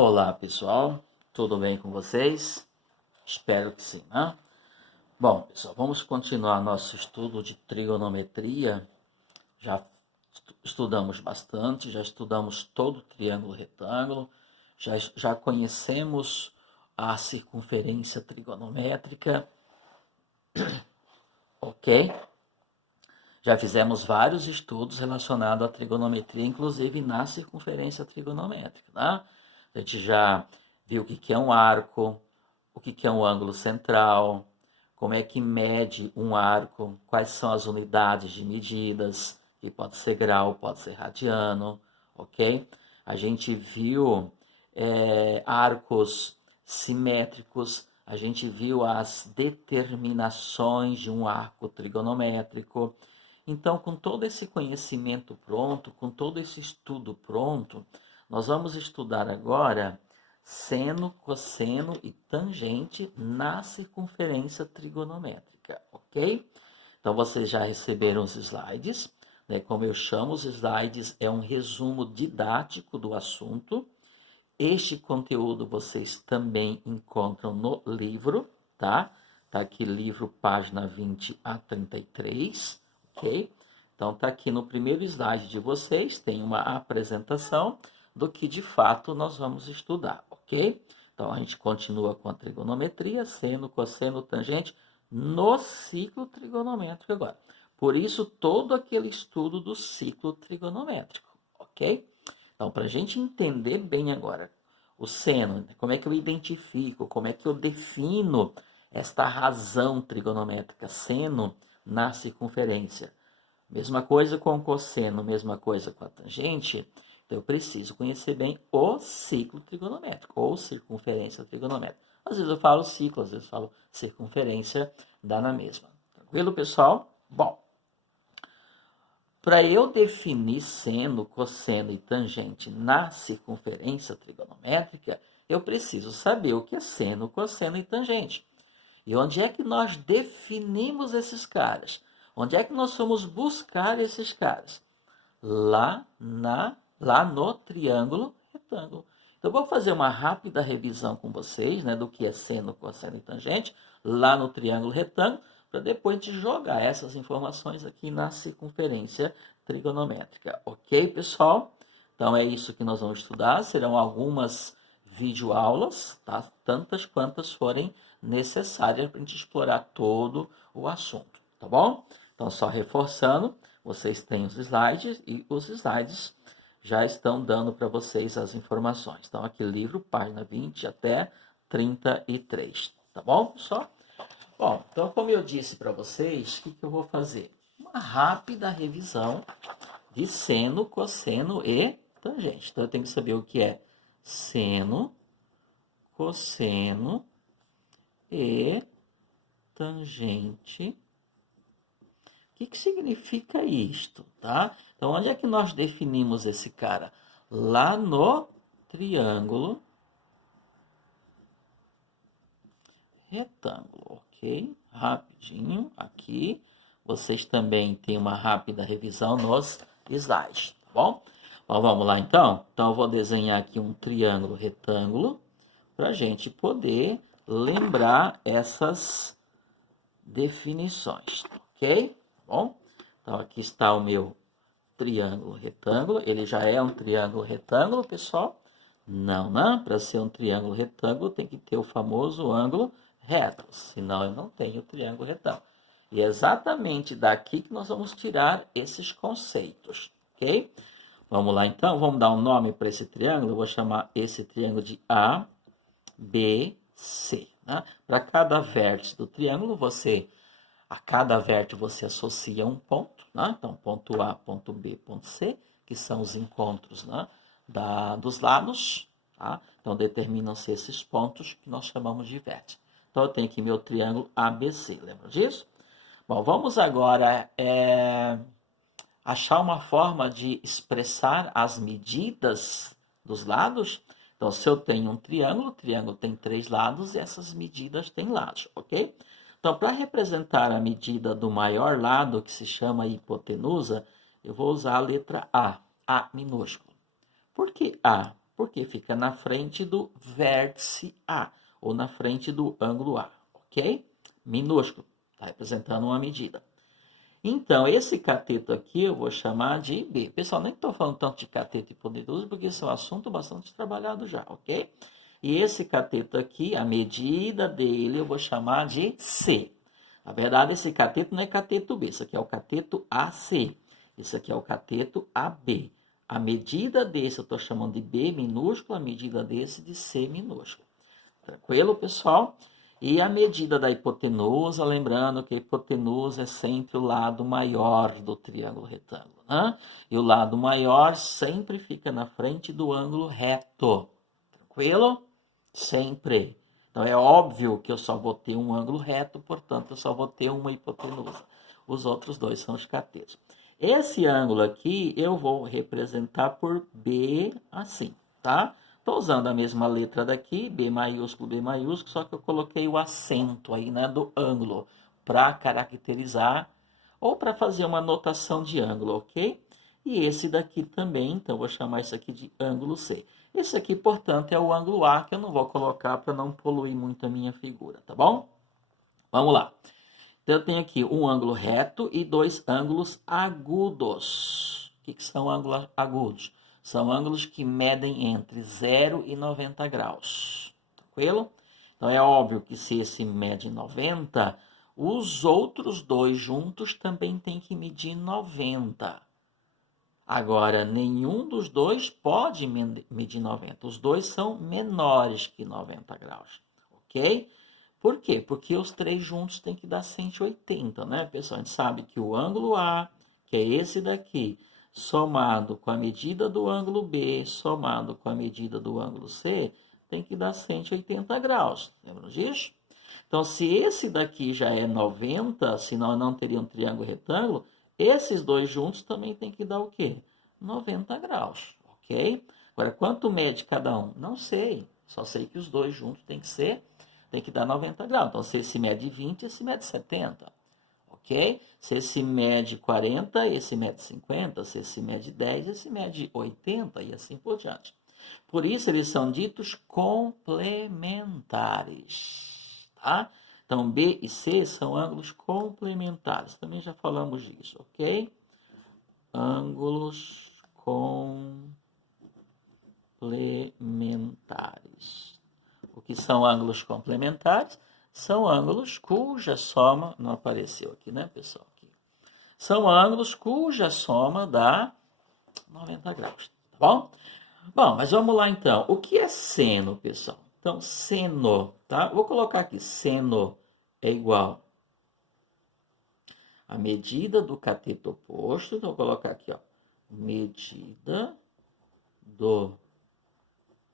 Olá pessoal, tudo bem com vocês? Espero que sim, né? Bom, pessoal, vamos continuar nosso estudo de trigonometria. Já estudamos bastante, já estudamos todo o triângulo retângulo, já conhecemos a circunferência trigonométrica, ok? Já fizemos vários estudos relacionados à trigonometria, inclusive na circunferência trigonométrica, né? A gente já viu o que é um arco, o que é um ângulo central, como é que mede um arco, quais são as unidades de medidas, que pode ser grau, pode ser radiano, ok? A gente viu arcos simétricos, a gente viu as determinações de um arco trigonométrico. Então, com todo esse conhecimento pronto, com todo esse estudo pronto, nós vamos estudar agora seno, cosseno e tangente na circunferência trigonométrica, ok? Então, vocês já receberam os slides, né? Como eu chamo os slides, é um resumo didático do assunto. Este conteúdo vocês também encontram no livro, tá? Tá aqui livro, página 20 a 33, ok? Então tá aqui no primeiro slide de vocês, tem uma apresentação do que de fato nós vamos estudar, ok? Então a gente continua com a trigonometria, seno, cosseno, tangente, no ciclo trigonométrico agora. Por isso todo aquele estudo do ciclo trigonométrico, ok? Então, para a gente entender bem agora o seno, como é que eu identifico, como é que eu defino esta razão trigonométrica seno na circunferência. Mesma coisa com o cosseno, mesma coisa com a tangente. Então, eu preciso conhecer bem o ciclo trigonométrico, ou circunferência trigonométrica. Às vezes eu falo ciclo, às vezes eu falo circunferência, dá na mesma. Tranquilo, pessoal? Bom, para eu definir seno, cosseno e tangente na circunferência trigonométrica, eu preciso saber o que é seno, cosseno e tangente. E onde é que nós definimos esses caras? Onde é que nós fomos buscar esses caras? Lá no triângulo retângulo. Então, vou fazer uma rápida revisão com vocês, né, do que é seno, cosseno e tangente, lá no triângulo retângulo, para depois a gente jogar essas informações aqui na circunferência trigonométrica. Ok, pessoal? Então, é isso que nós vamos estudar. Serão algumas videoaulas, tá? Tantas quantas forem necessárias para a gente explorar todo o assunto, tá bom? Então, só reforçando, vocês têm os slides e os slides já estão dando para vocês as informações. Então, aqui livro, página 20 até 33, tá bom, pessoal? Bom, então, como eu disse para vocês, o que eu vou fazer? Uma rápida revisão de seno, cosseno e tangente. Então, eu tenho que saber o que é seno, cosseno e tangente. O que significa isto, tá? Então, onde é que nós definimos esse cara? Lá no triângulo retângulo, ok? Rapidinho, aqui. Vocês também têm uma rápida revisão nos slides, tá bom? Bom, vamos lá então? Então, eu vou desenhar aqui um triângulo retângulo para a gente poder lembrar essas definições, ok? Bom, então aqui está o meu triângulo retângulo. Ele já é um triângulo retângulo, pessoal? Não, não. Para ser um triângulo retângulo tem que ter o famoso ângulo reto, senão eu não tenho triângulo retângulo. E é exatamente daqui que nós vamos tirar esses conceitos, ok? Vamos lá então, vamos dar um nome para esse triângulo. Eu vou chamar esse triângulo de A, B, C. Né? Para cada vértice do triângulo, a cada vértice você associa um ponto, né? Então, ponto A, ponto B, ponto C, que são os encontros, né, dos lados, tá? Então, determinam-se esses pontos que nós chamamos de vértice. Então, eu tenho aqui meu triângulo ABC, lembra disso? Bom, vamos agora achar uma forma de expressar as medidas dos lados. Então, se eu tenho um triângulo, o triângulo tem 3 lados e essas medidas têm lados, ok? Então, para representar a medida do maior lado, que se chama hipotenusa, eu vou usar a letra A minúsculo. Por que A? Porque fica na frente do vértice A, ou na frente do ângulo A, ok? Minúsculo, está representando uma medida. Então, esse cateto aqui eu vou chamar de B. Pessoal, nem estou falando tanto de cateto e hipotenusa, porque esse é um assunto bastante trabalhado já, ok? E esse cateto aqui, a medida dele eu vou chamar de C. Na verdade, esse cateto não é cateto B, isso aqui é o cateto AC. Isso aqui é o cateto AB. A medida desse eu estou chamando de B minúsculo, a medida desse de C minúsculo. Tranquilo, pessoal? E a medida da hipotenusa, lembrando que a hipotenusa é sempre o lado maior do triângulo retângulo, né? E o lado maior sempre fica na frente do ângulo reto. Tranquilo? Sempre. Então é óbvio que eu só vou ter um ângulo reto, portanto eu só vou ter uma hipotenusa. Os outros dois são os catetos. Esse ângulo aqui eu vou representar por B assim, tá? Estou usando a mesma letra daqui, B maiúsculo, só que eu coloquei o acento aí, né, do ângulo para caracterizar ou para fazer uma notação de ângulo, ok? E esse daqui também, então eu vou chamar isso aqui de ângulo C. Esse aqui, portanto, é o ângulo A, que eu não vou colocar para não poluir muito a minha figura, tá bom? Vamos lá. Então eu tenho aqui um ângulo reto e dois ângulos agudos. O que são ângulos agudos? São ângulos que medem entre 0 e 90 graus. Tranquilo? Então é óbvio que se esse mede 90, os outros dois juntos também tem que medir 90. Agora, nenhum dos dois pode medir 90. Os dois são menores que 90 graus. Ok? Por quê? Porque os três juntos têm que dar 180, né, pessoal? A gente sabe que o ângulo A, que é esse daqui, somado com a medida do ângulo B, somado com a medida do ângulo C, tem que dar 180 graus. Lembram disso? Então, se esse daqui já é 90, senão não teria um triângulo retângulo, esses dois juntos também tem que dar o quê? 90 graus, ok? Agora, quanto mede cada um? Não sei. Só sei que os dois juntos tem que dar 90 graus. Então, se esse mede 20, esse mede 70. Ok? Se esse mede 40, esse mede 50. Se esse mede 10, esse mede 80 e assim por diante. Por isso, eles são ditos complementares. Tá? Então, B e C são ângulos complementares. Também já falamos disso, ok? Ângulos complementares. O que são ângulos complementares? São ângulos cuja soma... Não apareceu aqui, né, pessoal? Aqui. São ângulos cuja soma dá 90 graus, tá bom? Bom, mas vamos lá então. O que é seno, pessoal? Então, seno, tá? Vou colocar aqui, seno é igual a medida do cateto oposto. Então, vou colocar aqui, ó, medida do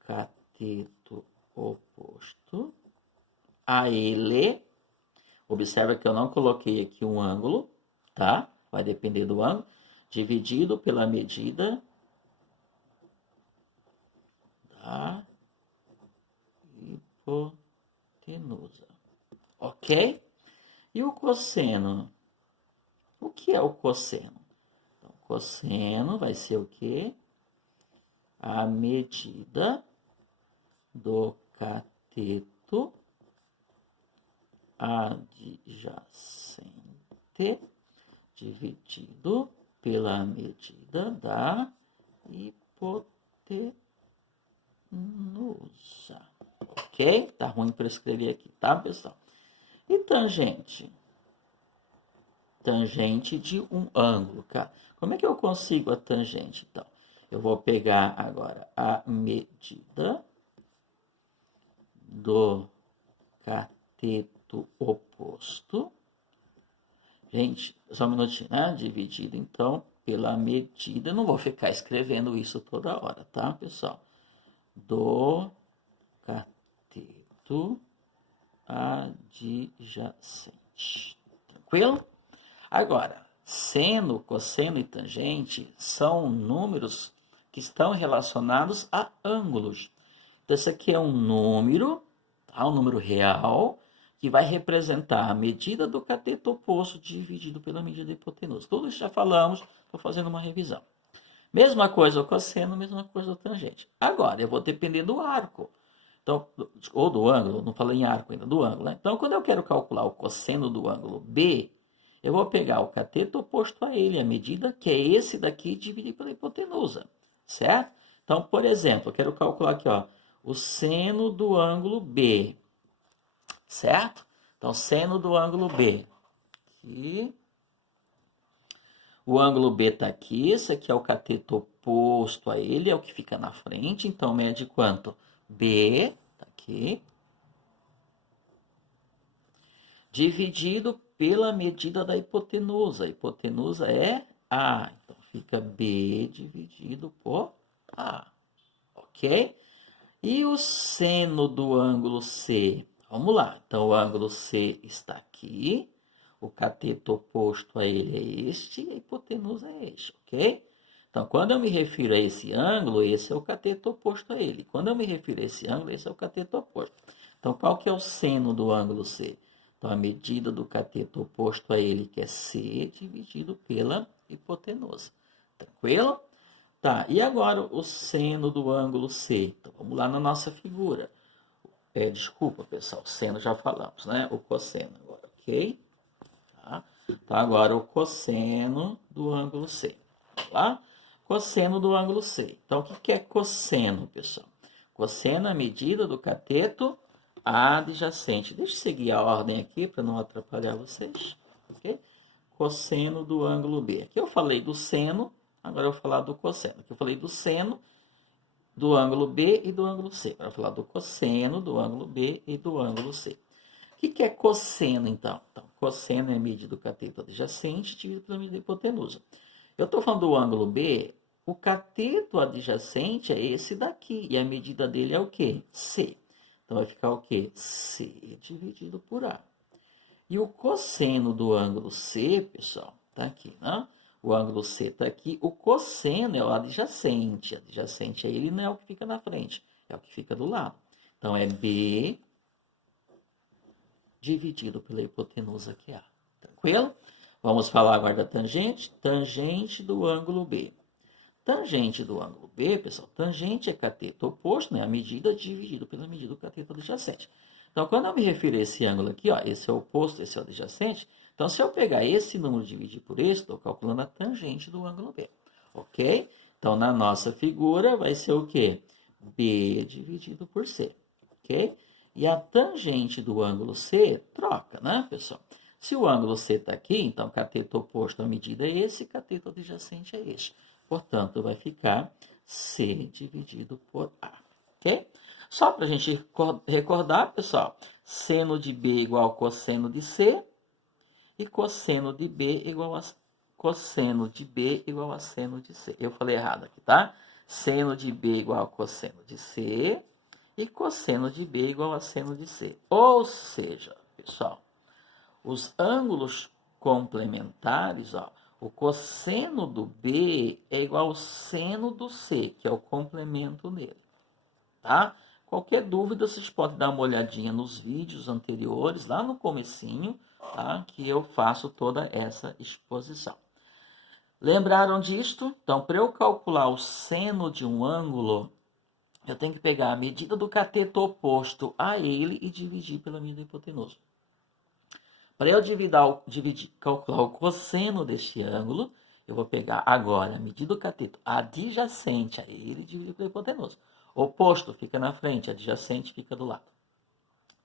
cateto oposto a ele. Observa que eu não coloquei aqui um ângulo, tá? Vai depender do ângulo. Dividido pela medida da hipotenusa. Ok? E o cosseno? O que é o cosseno? Então, cosseno vai ser o quê? A medida do cateto adjacente dividido pela medida da hipotenusa. Ok? Tá ruim para escrever aqui, tá, pessoal? E tangente? Tangente de um ângulo, cara. Como é que eu consigo a tangente, então? Eu vou pegar agora a medida do cateto oposto. Gente, só um minutinho, né? Dividido, então, pela medida. Eu não vou ficar escrevendo isso toda hora, tá, pessoal? Do cateto adjacente. Tranquilo? Agora, seno, cosseno e tangente são números que estão relacionados a ângulos. Então, esse aqui é um número, tá? Um número real, que vai representar a medida do cateto oposto dividido pela medida da hipotenusa. Tudo isso já falamos, estou fazendo uma revisão. Mesma coisa o cosseno, mesma coisa o tangente. Agora, eu vou depender do arco. Então, ou do ângulo, não falei em arco ainda, do ângulo. Né? Então, quando eu quero calcular o cosseno do ângulo B, eu vou pegar o cateto oposto a ele, a medida que é esse daqui, dividir pela hipotenusa, certo? Então, por exemplo, eu quero calcular aqui, ó, o seno do ângulo B, certo? Então, seno do ângulo B. Aqui. O ângulo B está aqui, esse aqui é o cateto oposto a ele, é o que fica na frente, então mede quanto? B, tá aqui, dividido pela medida da hipotenusa. A hipotenusa é A, então fica B dividido por A, ok? E o seno do ângulo C? Vamos lá, então o ângulo C está aqui, o cateto oposto a ele é este, e a hipotenusa é este, ok? Então, quando eu me refiro a esse ângulo, esse é o cateto oposto a ele. Quando eu me refiro a esse ângulo, esse é o cateto oposto. Então, qual que é o seno do ângulo C? Então, a medida do cateto oposto a ele, que é C, dividido pela hipotenusa. Tranquilo? Tá, e agora o seno do ângulo C? Então, vamos lá na nossa figura. Desculpa, pessoal, o seno já falamos, né? O cosseno agora, ok? Tá? Então, agora o cosseno do ângulo C. Vamos lá? Cosseno do ângulo C. Então, o que é cosseno, pessoal? Cosseno é a medida do cateto adjacente. Deixa eu seguir a ordem aqui para não atrapalhar vocês. Okay? Cosseno do ângulo B. Aqui eu falei do seno, agora eu vou falar do cosseno. Aqui eu falei do seno do ângulo B e do ângulo C. Para falar do cosseno do ângulo B e do ângulo C. O que é cosseno, então? Então, cosseno é a medida do cateto adjacente dividido pela medida da hipotenusa. Eu estou falando do ângulo B, o cateto adjacente é esse daqui, e a medida dele é o quê? C. Então, vai ficar o quê? C dividido por A. E o cosseno do ângulo C, pessoal, está aqui, né? O ângulo C está aqui, o cosseno é o adjacente. Adjacente a ele não é o que fica na frente, é o que fica do lado. Então, é B dividido pela hipotenusa, que é A. Tranquilo? Vamos falar agora da tangente. Tangente do ângulo B. Tangente do ângulo B, pessoal, tangente é cateto oposto, né? A medida dividido pela medida do cateto adjacente. Então, quando eu me refiro a esse ângulo aqui, ó, esse é o oposto, esse é o adjacente. Então, se eu pegar esse número e dividir por esse, estou calculando a tangente do ângulo B. Ok? Então, na nossa figura, vai ser o quê? B dividido por C. Ok? E a tangente do ângulo C troca, né, pessoal? Se o ângulo C está aqui, então cateto oposto à medida é esse, cateto adjacente é este. Portanto, vai ficar C dividido por A. Ok? Só para a gente recordar, pessoal, seno de B igual a cosseno de C e cosseno de B igual a cosseno de B igual a seno de C. Eu falei errado aqui, tá? Seno de B igual a cosseno de C e cosseno de B igual a seno de C. Ou seja, pessoal, os ângulos complementares, ó, o cosseno do B é igual ao seno do C, que é o complemento dele, tá? Qualquer dúvida, vocês podem dar uma olhadinha nos vídeos anteriores, lá no comecinho, tá? Que eu faço toda essa exposição. Lembraram disto? Então, para eu calcular o seno de um ângulo, eu tenho que pegar a medida do cateto oposto a ele e dividir pela medida da hipotenusa. Para eu calcular o cosseno deste ângulo, eu vou pegar agora a medida do cateto adjacente a ele e dividir pela hipotenusa. Oposto fica na frente, adjacente fica do lado.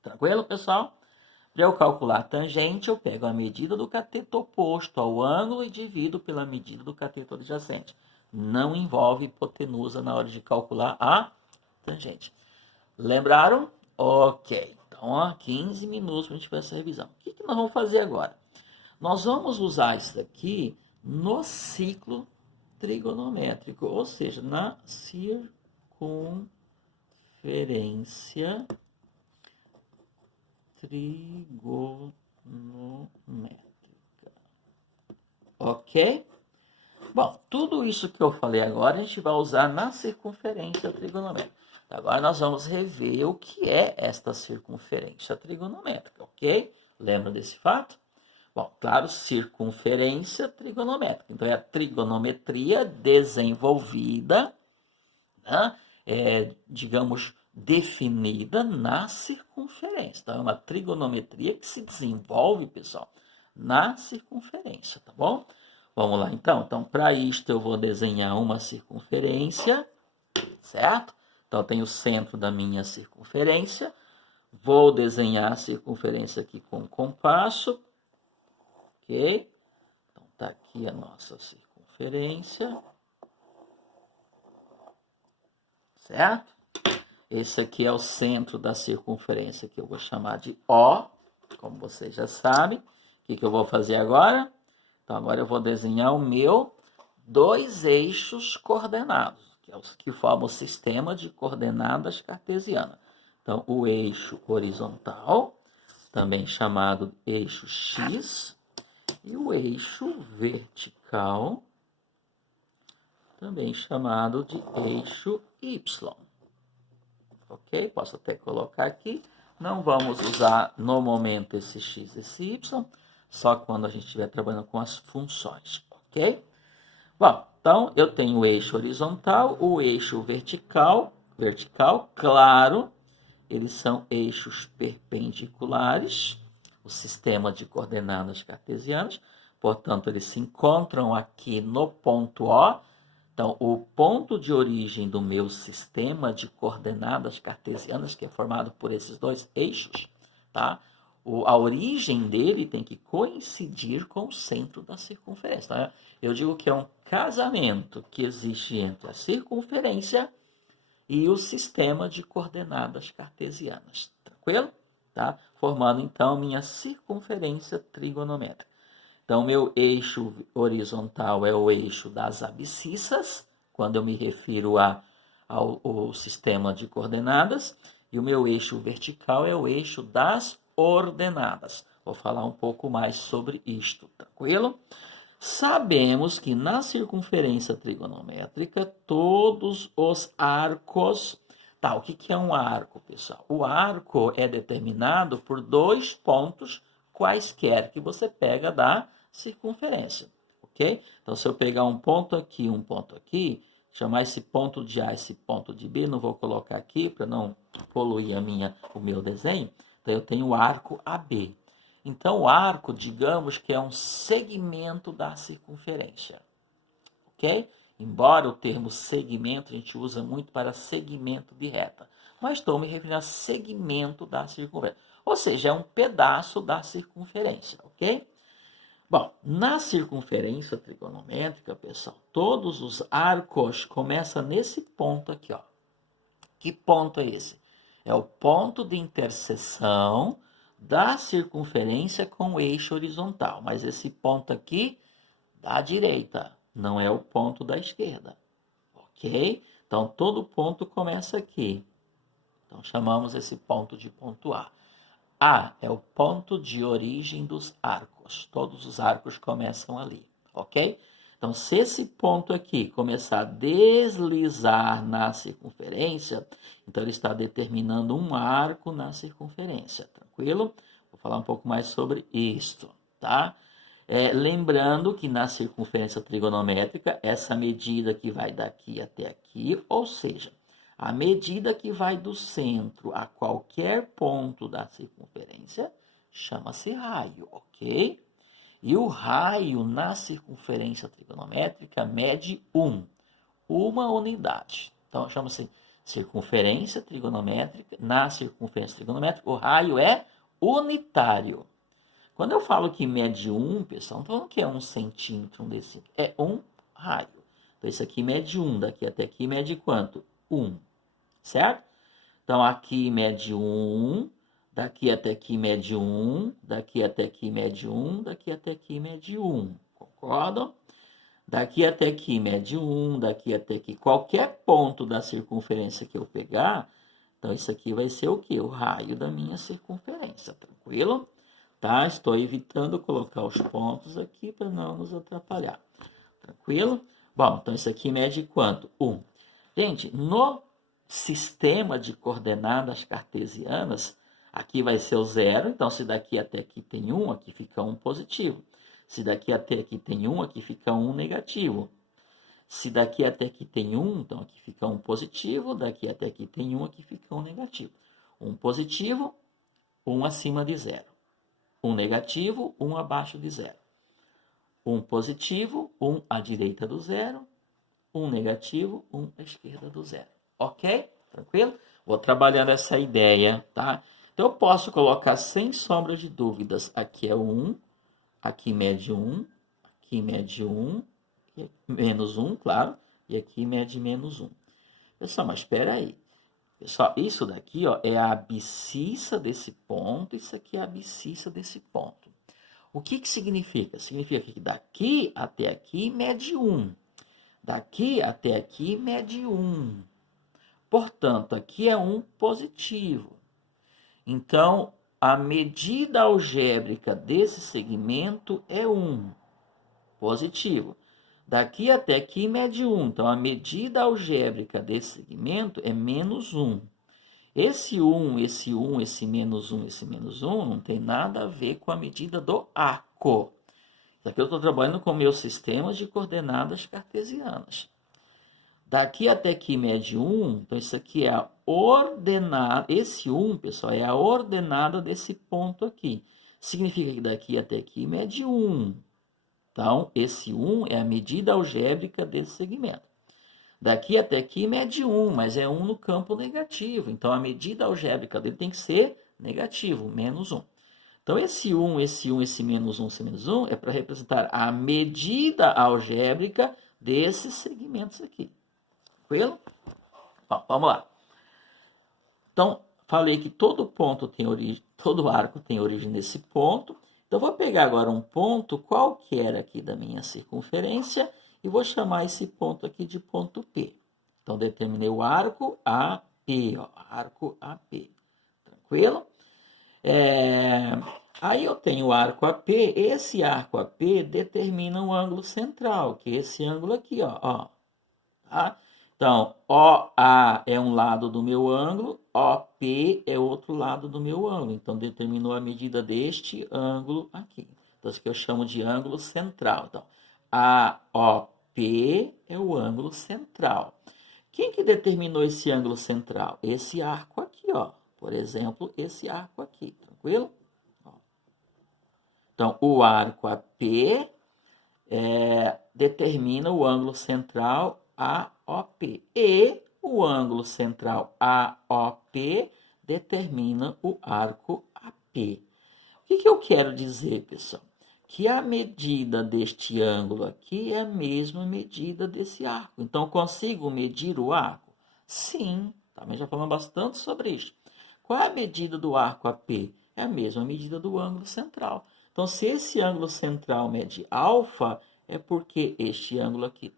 Tranquilo, pessoal? Para eu calcular a tangente, eu pego a medida do cateto oposto ao ângulo e divido pela medida do cateto adjacente. Não envolve hipotenusa na hora de calcular a tangente. Lembraram? Ok. Então, ó, 15 minutos para a gente fazer essa revisão. O que nós vamos fazer agora? Nós vamos usar isso aqui no ciclo trigonométrico, ou seja, na circunferência trigonométrica. Ok? Bom, tudo isso que eu falei agora a gente vai usar na circunferência trigonométrica. Agora nós vamos rever o que é esta circunferência trigonométrica, ok? Lembra desse fato? Bom, claro, circunferência trigonométrica. Então, é a trigonometria desenvolvida, né? Digamos, definida na circunferência. Então, é uma trigonometria que se desenvolve, pessoal, na circunferência, tá bom? Vamos lá, então. Então, para isto, eu vou desenhar uma circunferência, certo? Então, eu tenho o centro da minha circunferência. Vou desenhar a circunferência aqui com o compasso. Ok? Então, tá aqui a nossa circunferência. Certo? Esse aqui é o centro da circunferência, que eu vou chamar de O, como vocês já sabem. O que eu vou fazer agora? Então, agora eu vou desenhar o meu dois eixos coordenados, que é os que formam o sistema de coordenadas cartesiana. Então, o eixo horizontal, também chamado eixo X, e o eixo vertical, também chamado de eixo Y. Ok? Posso até colocar aqui. Não vamos usar no momento esse X e esse Y, só quando a gente estiver trabalhando com as funções. Ok? Bom, então eu tenho o eixo horizontal, o eixo vertical, claro, eles são eixos perpendiculares, o sistema de coordenadas cartesianas, portanto, eles se encontram aqui no ponto O. Então, o ponto de origem do meu sistema de coordenadas cartesianas, que é formado por esses dois eixos, tá? A origem dele tem que coincidir com o centro da circunferência. Tá? Eu digo que é um casamento que existe entre a circunferência e o sistema de coordenadas cartesianas. Tranquilo? Tá? Formando, então, minha circunferência trigonométrica. Então, meu eixo horizontal é o eixo das abscissas, quando eu me refiro ao sistema de coordenadas, e o meu eixo vertical é o eixo das ordenadas. Vou falar um pouco mais sobre isto, tranquilo? Sabemos que na circunferência trigonométrica, todos os arcos... Tá, o que é um arco, pessoal? O arco é determinado por dois pontos quaisquer que você pega da circunferência, ok? Então, se eu pegar um ponto aqui, chamar esse ponto de A, esse ponto de B, não vou colocar aqui para não poluir o meu desenho. Então, eu tenho o arco AB. Então, o arco, digamos que é um segmento da circunferência, ok? Embora o termo segmento a gente usa muito para segmento de reta, mas estou me referindo a segmento da circunferência, ou seja, é um pedaço da circunferência, ok? Bom, na circunferência trigonométrica, pessoal, todos os arcos começam nesse ponto aqui, ó. Que ponto é esse? É o ponto de interseção da circunferência com o eixo horizontal. Mas esse ponto aqui da direita não é o ponto da esquerda. Ok? Então, todo ponto começa aqui. Então, chamamos esse ponto de ponto A. A é o ponto de origem dos arcos. Todos os arcos começam ali, ok? Então, se esse ponto aqui começar a deslizar na circunferência, então ele está determinando um arco na circunferência, tranquilo? Vou falar um pouco mais sobre isto, tá? Lembrando que na circunferência trigonométrica, essa medida que vai daqui até aqui, ou seja, a medida que vai do centro a qualquer ponto da circunferência chama-se raio, ok? E o raio na circunferência trigonométrica mede uma unidade. Então, chama-se circunferência trigonométrica. Na circunferência trigonométrica, o raio é unitário. Quando eu falo que mede 1, pessoal, não estou falando que é 1 centímetro, desse, é um raio. Então, isso aqui mede 1, daqui até aqui mede quanto? 1. Certo? Então, aqui mede 1, daqui até aqui mede 1, daqui até aqui mede 1, daqui até aqui mede 1. Concordam? Daqui até aqui mede 1, daqui até aqui. Qualquer ponto da circunferência que eu pegar, então isso aqui vai ser o quê? O raio da minha circunferência, tranquilo? Tá? Estou evitando colocar os pontos aqui para não nos atrapalhar. Tranquilo? Bom, então isso aqui mede quanto? 1. Gente, no sistema de coordenadas cartesianas, Aqui vai ser o zero, então se daqui até aqui tem 1, aqui fica 1 positivo. Se daqui até aqui tem 1, aqui fica 1 negativo. Se daqui até aqui tem 1, então aqui fica 1 positivo, daqui até aqui tem 1, aqui fica 1 negativo. 1 positivo, 1 acima de zero. 1 negativo, 1 abaixo de zero. 1 positivo, 1 à direita do zero. 1 negativo, 1 à esquerda do zero. Ok? Tranquilo? Vou trabalhando essa ideia, tá? Então, eu posso colocar sem sombra de dúvidas. Aqui é 1, aqui mede 1, aqui mede 1, menos 1, claro, e aqui mede menos 1. Pessoal, mas espera aí. Pessoal, isso daqui ó, é a abscissa desse ponto, isso aqui é a abscissa desse ponto. O que significa? Significa que daqui até aqui mede 1. Daqui até aqui mede 1. Portanto, aqui é 1 positivo. Então, a medida algébrica desse segmento é 1 positivo. Daqui até aqui mede 1. Então, a medida algébrica desse segmento é menos 1. Esse 1, esse 1, esse menos 1, esse menos 1 não tem nada a ver com a medida do arco. Aqui eu estou trabalhando com meus sistemas de coordenadas cartesianas. Daqui até aqui mede 1, então isso aqui é a ordenada. Esse 1, pessoal, é a ordenada desse ponto aqui. Significa que daqui até aqui mede 1. Então, esse 1 é a medida algébrica desse segmento. Daqui até aqui mede 1, mas é 1 no campo negativo. Então, a medida algébrica dele tem que ser negativo, menos 1. Então, esse 1, esse 1, esse menos 1, esse menos 1 é para representar a medida algébrica desses segmentos aqui. Tranquilo? Bom, vamos lá. Então, falei que todo ponto tem origem, todo arco tem origem nesse ponto. Então, vou pegar agora um ponto qualquer aqui da minha circunferência e vou chamar esse ponto aqui de ponto P. Então, determinei o arco AP, ó, arco AP. Tranquilo? Aí eu tenho o arco AP, esse arco AP determina um ângulo central, que é esse ângulo aqui, ó. Tá? Então, OA é um lado do meu ângulo, OP é outro lado do meu ângulo. Então, determinou a medida deste ângulo aqui. Então, isso que eu chamo de ângulo central. Então, AOP é o ângulo central. Quem que determinou esse ângulo central? Esse arco aqui, ó. Por exemplo, esse arco aqui. Tranquilo? Então, o arco AP determina o ângulo central AOP. E o ângulo central AOP determina o arco AP. O que eu quero dizer, pessoal? Que a medida deste ângulo aqui é a mesma medida desse arco. Então, consigo medir o arco? Sim, também já falamos bastante sobre isso. Qual é a medida do arco AP? É a mesma medida do ângulo central. Então, se esse ângulo central mede alfa, é porque este ângulo aqui,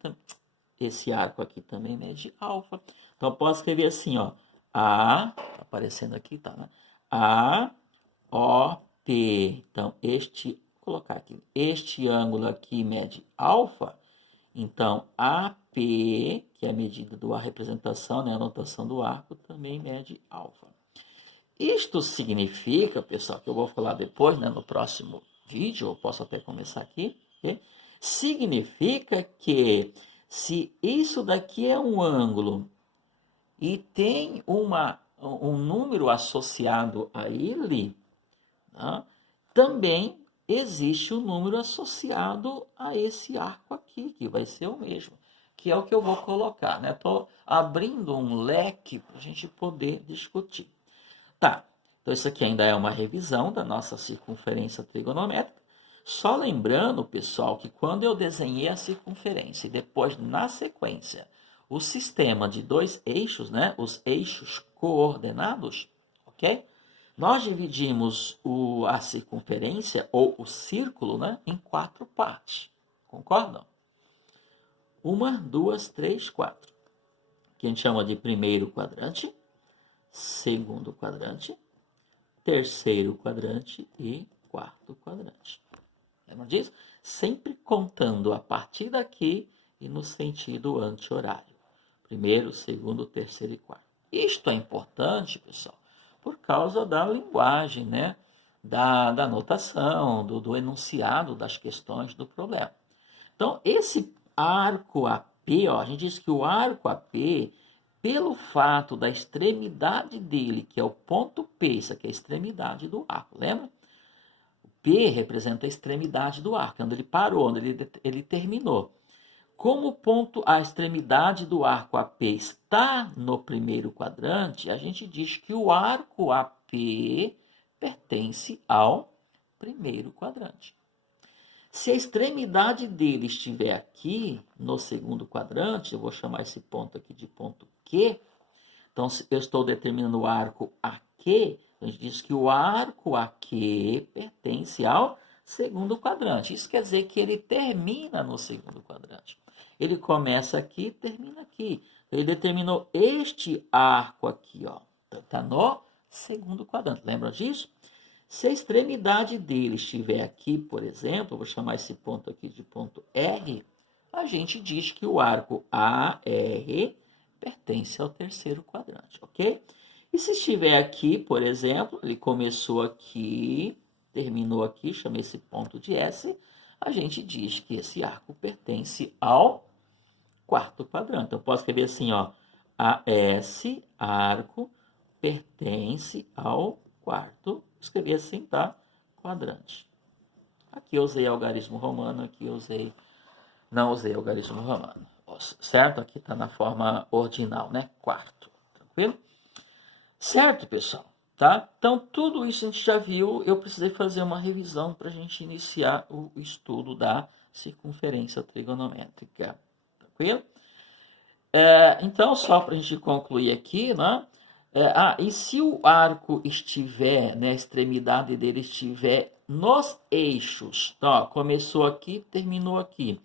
esse arco aqui também mede alfa. Então, eu posso escrever assim, ó. Tá aparecendo aqui, tá? Né? AOP. Então, vou colocar aqui, este ângulo aqui mede alfa. Então, AP, que é a medida a representação, né, a notação do arco, também mede alfa. Isto significa, pessoal, que eu vou falar depois, né, no próximo vídeo, eu posso até começar aqui, okay? Significa que se isso daqui é um ângulo e tem um número associado a ele, né, também existe um número associado a esse arco aqui, que vai ser o mesmo, que é o que eu vou colocar, né? Estou abrindo um leque para a gente poder discutir. Tá, então isso aqui ainda é uma revisão da nossa circunferência trigonométrica. Só lembrando, pessoal, que quando eu desenhei a circunferência e depois, na sequência, o sistema de dois eixos, né? Os eixos coordenados, ok? Nós dividimos a circunferência ou o círculo, né, em 4 partes. Concordam? 1, 2, 3, 4. Que a gente chama de primeiro quadrante, segundo quadrante, terceiro quadrante e quarto quadrante. Lembra disso? Sempre contando a partir daqui e no sentido anti-horário. Primeiro, segundo, terceiro e quarto. Isto é importante, pessoal, por causa da linguagem, né? Da notação, do enunciado das questões do problema. Então, esse arco AP, ó, a gente diz que o arco AP, pelo fato da extremidade dele, que é o ponto P, isso aqui é a extremidade do arco, lembra? O P representa a extremidade do arco, onde ele parou, onde ele terminou. Como o ponto, a extremidade do arco AP está no primeiro quadrante, a gente diz que o arco AP pertence ao primeiro quadrante. Se a extremidade dele estiver aqui no segundo quadrante, eu vou chamar esse ponto aqui de ponto Q. Então, se eu estou determinando o arco AQ, a gente diz que o arco AQ pertence ao segundo quadrante. Isso quer dizer que ele termina no segundo quadrante. Ele começa aqui e termina aqui. Ele determinou este arco aqui, ó. Está no segundo quadrante. Lembra disso? Se a extremidade dele estiver aqui, por exemplo, eu vou chamar esse ponto aqui de ponto R, a gente diz que o arco AR pertence ao terceiro quadrante, ok? E se estiver aqui, por exemplo, ele começou aqui, terminou aqui, chamei esse ponto de S, a gente diz que esse arco pertence ao quarto quadrante. Eu posso escrever assim, ó, AS, arco, pertence ao quarto, escrevi assim, tá? Quadrante. Aqui eu usei algarismo romano, aqui eu não usei algarismo romano, certo? Aqui está na forma ordinal, né? Quarto, tranquilo? Certo, pessoal, tá? Então, tudo isso a gente já viu, eu precisei fazer uma revisão para a gente iniciar o estudo da circunferência trigonométrica, tranquilo? Então, só para a gente concluir aqui, né? E se o arco estiver, né, a extremidade dele estiver nos eixos, então, ó, começou aqui, terminou aqui,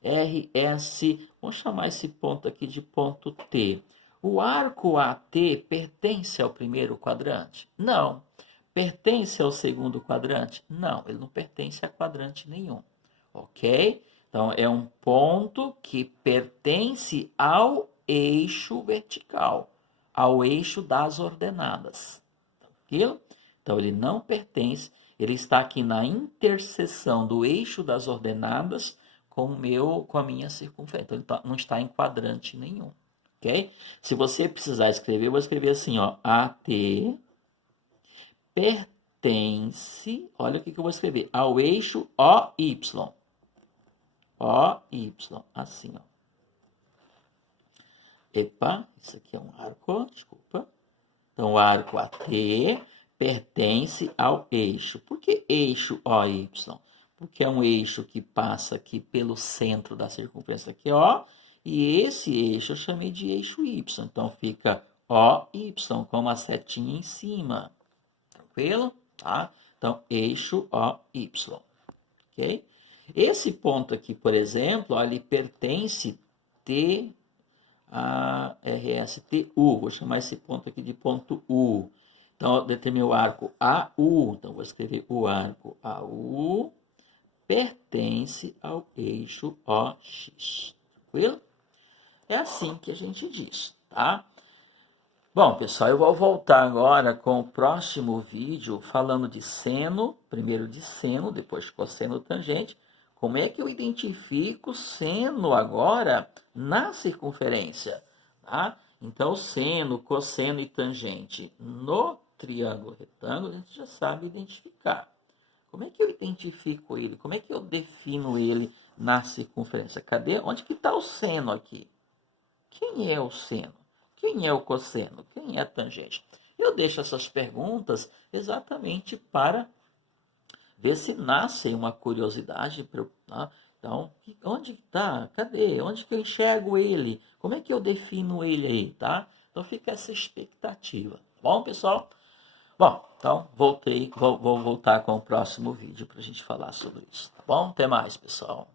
RS, vamos chamar esse ponto aqui de ponto T. O arco AT pertence ao primeiro quadrante? Não. Pertence ao segundo quadrante? Não, ele não pertence a quadrante nenhum, ok? Então, é um ponto que pertence ao eixo vertical, ao eixo das ordenadas. Tranquilo? Então, ele não pertence, ele está aqui na interseção do eixo das ordenadas com a minha circunferência. Então, ele não está em quadrante nenhum. Ok? Se você precisar escrever, eu vou escrever assim, ó, AT pertence, olha o que eu vou escrever, ao eixo OY. OY, assim, ó. Epa, isso aqui é um arco, desculpa. Então, o arco AT pertence ao eixo. Por que eixo OY? Porque é um eixo que passa aqui pelo centro da circunferência aqui, ó. E esse eixo eu chamei de eixo Y. Então, fica OY com uma setinha em cima. Tranquilo? Tá? Então, eixo OY. Ok? Esse ponto aqui, por exemplo, ó, ele pertence a RSTU. Vou chamar esse ponto aqui de ponto U. Então, eu determino o arco AU. Então, vou escrever o arco AU pertence ao eixo OX. Tranquilo? É assim que a gente diz, tá? Bom, pessoal, eu vou voltar agora com o próximo vídeo falando de seno, primeiro de seno, depois cosseno tangente. Como é que eu identifico seno agora na circunferência? Tá? Então, seno, cosseno e tangente no triângulo retângulo, a gente já sabe identificar. Como é que eu identifico ele? Como é que eu defino ele na circunferência? Cadê? Onde que está o seno aqui? Quem é o seno? Quem é o cosseno? Quem é a tangente? Eu deixo essas perguntas exatamente para ver se nasce uma curiosidade. Né? Então, onde está? Cadê? Onde que eu enxergo ele? Como é que eu defino ele aí, tá? Então fica essa expectativa. Tá bom, pessoal? Bom, então vou voltar com o próximo vídeo para a gente falar sobre isso. Tá bom? Até mais, pessoal.